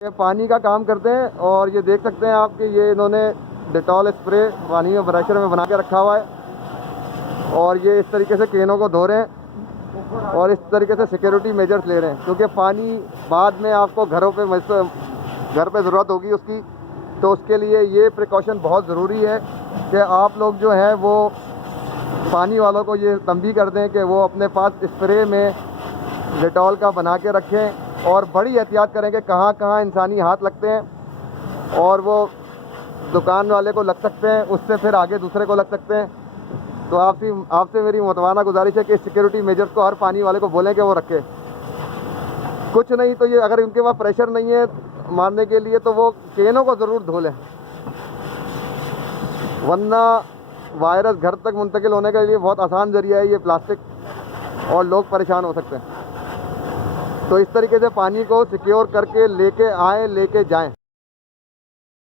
ये पानी का काम करते हैं और ये देख सकते हैं आप कि ये इन्होंने डेटॉल स्प्रे पानी में ब्रशर में बना के रखा हुआ है और ये इस तरीके से कैनों को धो रहे हैं और इस तरीके से सिक्योरिटी मेजर्स ले रहे हैं, क्योंकि पानी बाद में आपको घर पे ज़रूरत होगी उसकी, तो उसके लिए ये प्रिकॉशन बहुत ज़रूरी है कि आप लोग जो है वो पानी वालों को ये तंबीह कर दें कि वो अपने पास स्प्रे में डेटॉल का बना के रखें और बड़ी एहतियात करें कि कहाँ कहाँ इंसानी हाथ लगते हैं और वो दुकान वाले को लग सकते हैं, उससे फिर आगे दूसरे को लग सकते हैं। तो आपसे मेरी मुतवाना गुजारिश है कि सिक्योरिटी मेजर्स को हर पानी वाले को बोलें कि वो रखे। कुछ नहीं तो ये अगर उनके पास प्रेशर नहीं है मारने के लिए तो वो कैनों को ज़रूर धो लें, वरना वायरस घर तक मुंतकिल होने के लिए बहुत आसान ज़रिया है ये प्लास्टिक और लोग परेशान हो सकते हैं। तो इस तरीके से पानी को सिक्योर करके लेके आएँ, लेके जाएं।